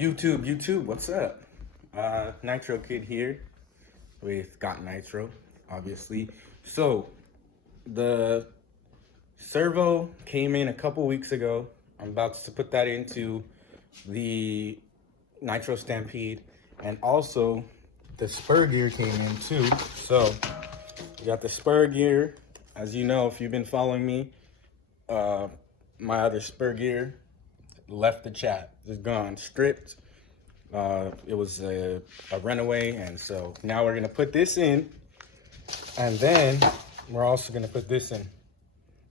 YouTube, what's up? Nitro Kid here with Got Nitro, obviously. So, the servo came in a couple weeks ago. I'm about to put that into the Nitro Stampede, and also the spur gear came in too. So, we got the spur gear. As you know, if you've been following me, my other spur gear left the chat. It's gone, stripped. It was a runaway, and so now we're gonna put this in, and then we're also gonna put this in.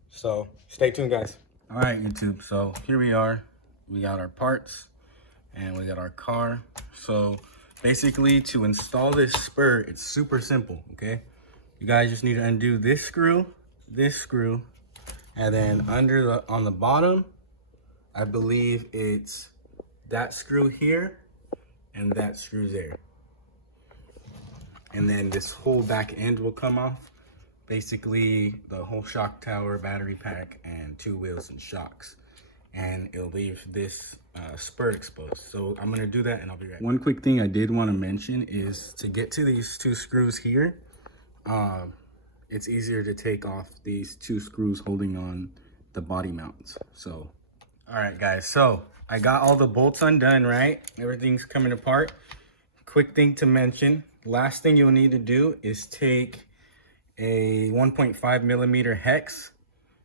So stay tuned, guys. All right, YouTube. So here we are. We got our parts, and we got our car. So basically, to install this spur, it's super simple. Okay, you guys just need to undo this screw, and then on the bottom, I believe it's that screw here and that screw there. And then this whole back end will come off. Basically, the whole shock tower, battery pack, and two wheels and shocks. And it'll leave this spur exposed. So I'm gonna do that and I'll be right back. One quick thing I did wanna mention is to get to these two screws here, it's easier to take off these two screws holding on the body mounts. So, all right, guys, so I got all the bolts undone, right? Everything's coming apart. Quick thing to mention, last thing you'll need to do is take a 1.5 millimeter hex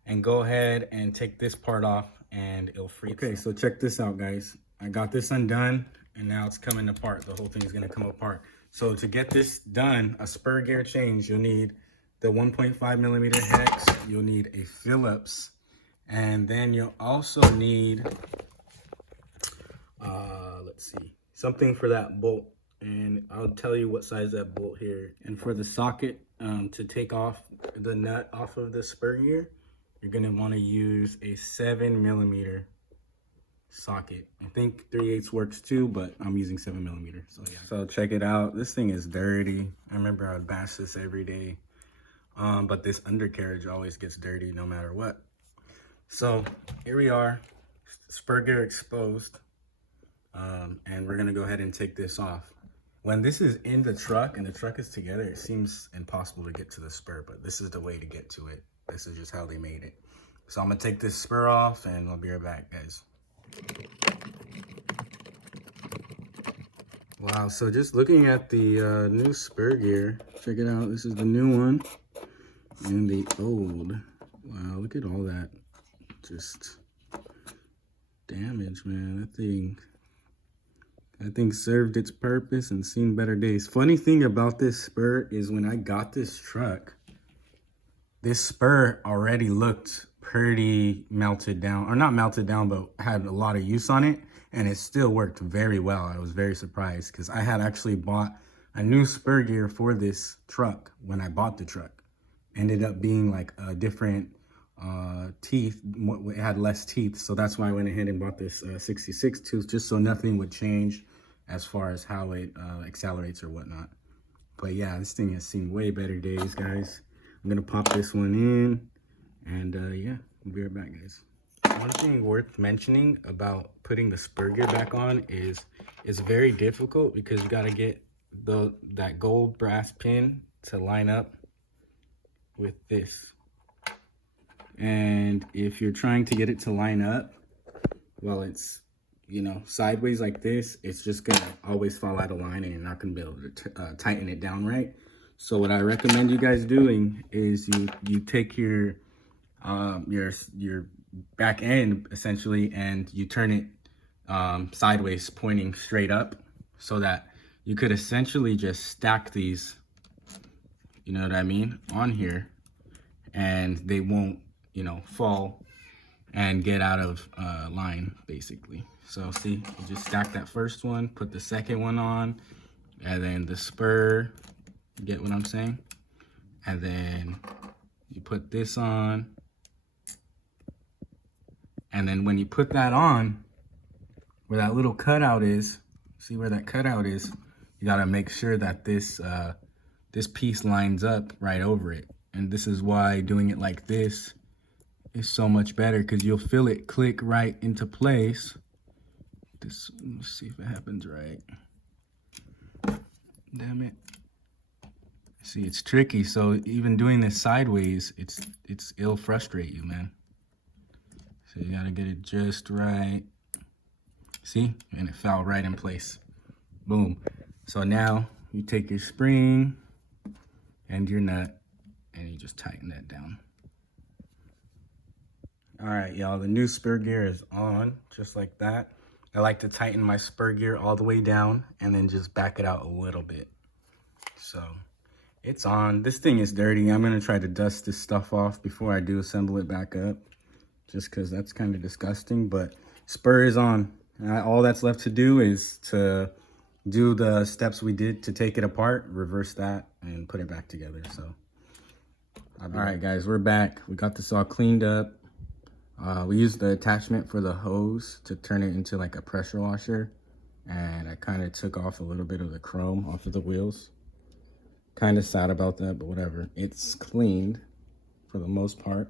and go ahead and take this part off and it'll free. Okay, so check this out, guys. I got this undone and now it's coming apart. The whole thing is gonna come apart. So to get this done, a spur gear change, you'll need the 1.5 millimeter hex, you'll need a Phillips, and then you'll also need, let's see, something for that bolt. And I'll tell you what size that bolt here. And for the socket, to take off the nut off of the spur gear, you're gonna wanna use a 7 millimeter socket. I think 3/8 works too, but I'm using 7 millimeter, so yeah. So check it out, this thing is dirty. I remember I would bash this every day. But this undercarriage always gets dirty no matter what. So here we are, spur gear exposed, and we're gonna go ahead and take this off. When this is in the truck and the truck is together, it seems impossible to get to the spur, but this is the way to get to it. This is just how they made it. So I'm gonna take this spur off and I'll be right back, guys. Wow, so just looking at the new spur gear, check it out, this is the new one and the old. Wow, look at all that just damage, man. That thing served its purpose and seen better days. Funny thing about this spur is when I got this truck, this spur already looked pretty melted down, or not melted down, but had a lot of use on it, and it still worked very well. I was very surprised because I had actually bought a new spur gear for this truck when I bought the truck. Ended up being like a different teeth. It had less teeth, so that's why I went ahead and bought this 66 tooth, just so nothing would change as far as how it accelerates or whatnot. But yeah, this thing has seen way better days, guys. I'm gonna pop this one in, and yeah, we'll be right back, guys. One thing worth mentioning about putting the spur gear back on is it's very difficult because you got to get that gold brass pin to line up with this. And if you're trying to get it to line up while it's, you know, sideways like this, it's just gonna always fall out of line and you're not gonna be able to tighten it down right. So what I recommend you guys doing is you take your back end essentially and you turn it sideways, pointing straight up, so that you could essentially just stack these, you know what I mean, on here, and they won't, you know, fall and get out of line, basically. So see, you just stack that first one, put the second one on, and then the spur, you get what I'm saying? And then you put this on, and then when you put that on, where that little cutout is, see where that cutout is, you gotta make sure that this this piece lines up right over it. And this is why doing it like this is so much better, because you'll feel it click right into place this. Let's see if it happens right. Damn it. See, it's tricky. So even doing this sideways, it'll frustrate you, man. So you gotta get it just right. See? And it fell right in place. Boom. So now you take your spring and your nut and you just tighten that down. All right, y'all, the new spur gear is on, just like that. I like to tighten my spur gear all the way down and then just back it out a little bit. So it's on. This thing is dirty. I'm gonna try to dust this stuff off before I do assemble it back up, just because that's kind of disgusting, but spur is on. All that's left to do is to do the steps we did to take it apart, reverse that, and put it back together. So, all right, guys, we're back. We got this all cleaned up. We used the attachment for the hose to turn it into like a pressure washer, and I kind of took off a little bit of the chrome off of the wheels. Kind of sad about that, but whatever. It's cleaned for the most part.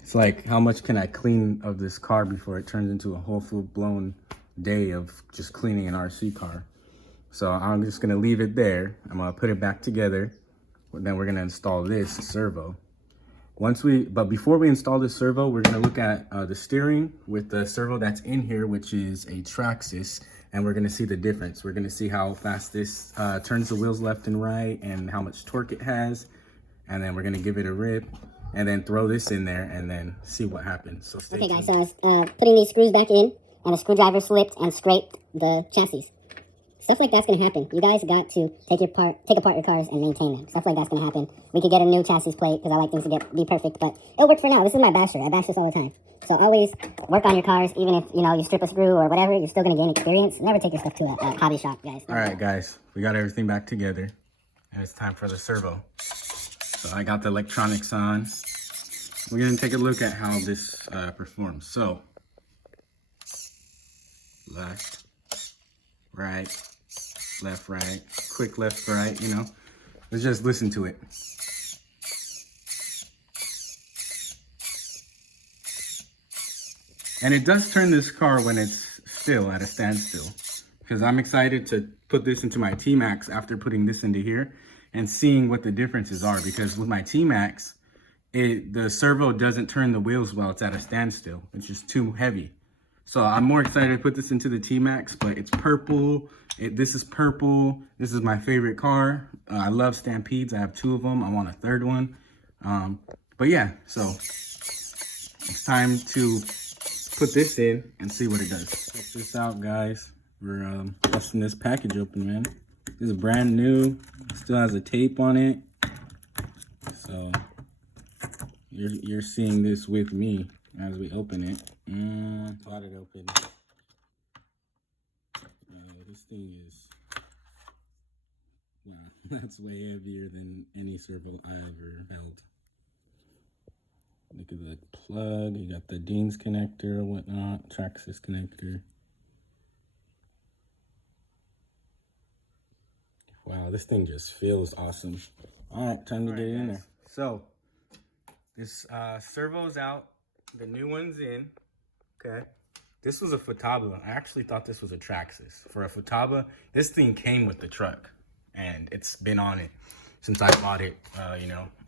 It's like, how much can I clean of this car before it turns into a whole full-blown day of just cleaning an RC car? So I'm just gonna leave it there. I'm gonna put it back together. Then we're gonna install this servo. But before we install this servo, we're gonna look at the steering with the servo that's in here, which is a Traxxas, and we're gonna see the difference. We're gonna see how fast this turns the wheels left and right and how much torque it has. And then we're gonna give it a rip and then throw this in there and then see what happens. So okay, guys, so I was putting these screws back in, and the screwdriver slipped and scraped the chassis. Stuff like that's going to happen. You guys got to take apart your cars and maintain them. Stuff like that's going to happen. We could get a new chassis plate because I like things to be perfect, but it'll work for now. This is my basher. I bash this all the time. So always work on your cars, even if, you strip a screw or whatever, you're still going to gain experience. Never take your stuff to a hobby shop, guys. All right, guys, we got everything back together, and it's time for the servo. So I got the electronics on. We're going to take a look at how this performs. So, left, right, left, right, quick left, right, Let's just listen to it. And it does turn this car when it's still at a standstill, because I'm excited to put this into my T-Max after putting this into here and seeing what the differences are, because with my T-Max, the servo doesn't turn the wheels while it's at a standstill. It's just too heavy. So I'm more excited to put this into the T-Max, but it's purple. This is purple. This is my favorite car. I love Stampedes. I have 2 of them. I want a 3rd one. But yeah, so it's time to put this in and see what it does. Check this out, guys. We're busting this package open, man. This is brand new. It still has a tape on it. So you're seeing this with me as we open it. Got it open. This thing is, wow, that's way heavier than any servo I ever held. Look at the plug. You got the Dean's connector or whatnot, Traxxas connector. Wow, this thing just feels awesome. All right, time to get it in there. So this servo's out. The new one's in. Okay. This was a Futaba. I actually thought this was a Traxxas. For a Futaba, this thing came with the truck, and it's been on it since I bought it,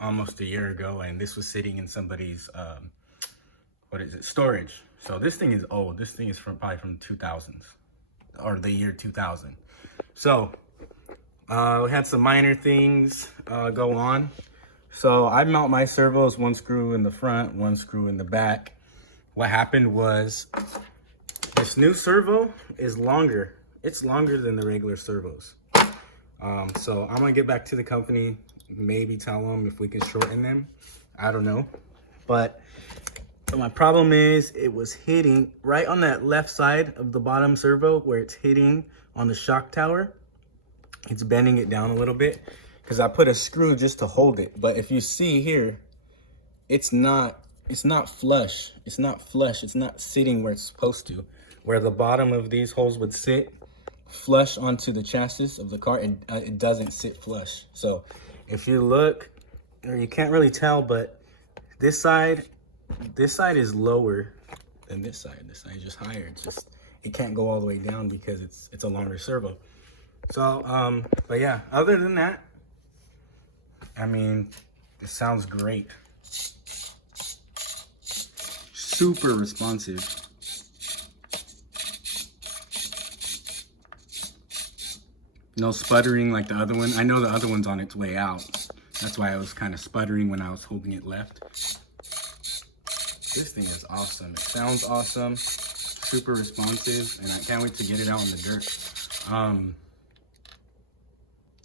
almost a year ago, and this was sitting in somebody's, storage. So this thing is old. This thing is probably from 2000s, or the year 2000. So we had some minor things go on. So I mount my servos, 1 screw in the front, 1 screw in the back. What happened was, this new servo is longer. It's longer than the regular servos. So I'm gonna get back to the company, maybe tell them if we can shorten them. I don't know. But my problem is, it was hitting right on that left side of the bottom servo where it's hitting on the shock tower. It's bending it down a little bit because I put a screw just to hold it. But if you see here, it's not flush. It's not flush. It's not sitting where it's supposed to. Where the bottom of these holes would sit flush onto the chassis of the car, it doesn't sit flush. So if you look, or you can't really tell, but this side is lower than this side. This side is just higher. it can't go all the way down because it's a longer servo. So, but yeah, other than that, I mean, it sounds great. Super responsive. No sputtering like the other one. I know the other one's on its way out. That's why I was kind of sputtering when I was holding it left. This thing is awesome. It sounds awesome. Super responsive, and I can't wait to get it out in the dirt.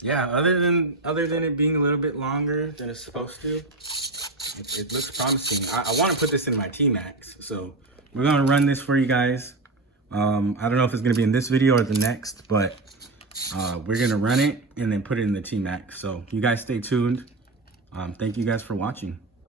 Yeah, other than it being a little bit longer than it's supposed to, it looks promising. I want to put this in my T-Max, so we're gonna run this for you guys. I don't know if it's gonna be in this video or the next, but we're gonna run it and then put it in the T-Max. So you guys stay tuned. Thank you guys for watching.